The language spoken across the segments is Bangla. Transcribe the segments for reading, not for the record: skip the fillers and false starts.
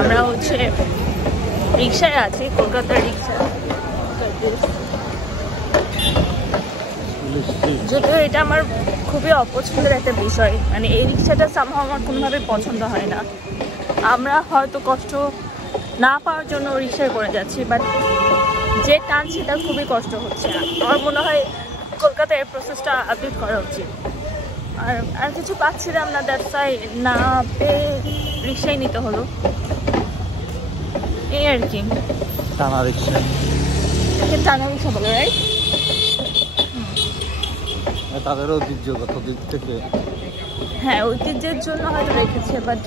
আমরা হচ্ছে রিক্সায় আছি, কলকাতার রিক্সা। যদিও এটা আমার খুবই অপছন্দের একটা বিষয়, মানে এই রিক্সাটা সামহাও আমার কোনোভাবে পছন্দ হয় না। আমরা হয়তো কষ্ট না পাওয়ার জন্য রিক্সায় করে যাচ্ছি, বাট যে টানছি তার খুবই কষ্ট হচ্ছে। আমার মনে হয় কলকাতায় এই প্রসেসটা আপডেট করা উচিত। আর কিছু পাচ্ছিলাম না, দ্যাটস ওয়াই না পেয়ে রিক্সায় নিতে হলো, এই আর কি। টানা রিক্সা, টানা রিক্সা বলে, রাইট? তাদের ঐতিহ্যগত দিক থেকে হ্যাঁ, ঐতিহ্যের জন্য হয়তো রেখেছে, বাট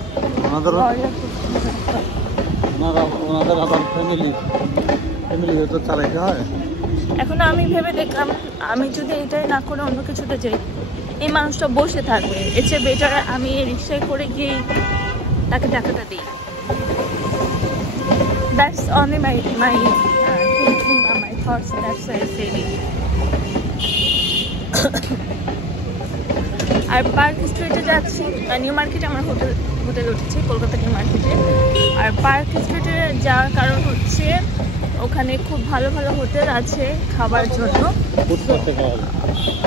ওনাদের আবার ফ্যামিলি হয়তো চালাইতে হয়। এখন আমি ভেবে দেখলাম, আমি যদি এটাই না করে অন্য কিছুতে যাই, এই মানুষটা বসে থাকবে। এর চেয়ে বেটার আমি রিক্সায় করে গিয়ে তাকে টাকাটা দিই। দ্যাটস অনলি মাই থিঙ্কিং বা my thoughts, that's why I said it. আর পার্ক স্ট্রিটে যাচ্ছি, নিউ মার্কেটে আমার হোটেল উঠেছে, কলকাতা নিউ মার্কেটে। আর পার্ক স্ট্রিটে যাওয়ার কারণ হচ্ছে ওখানে খুব ভালো ভালো হোটেল আছে খাবার জন্য।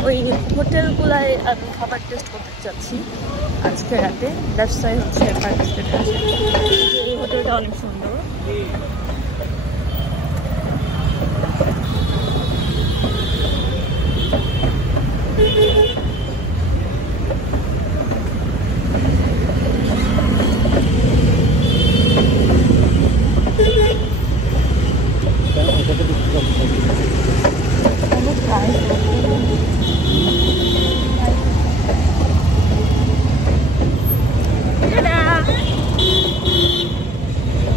ওই হোটেলগুলায় আমি খাবার টেস্ট করতে চাচ্ছি আজকে রাতে। দ্যাটস ওয়াই হচ্ছে পার্ক স্ট্রিটে আছে। এই হোটেলটা অনেক সুন্দর।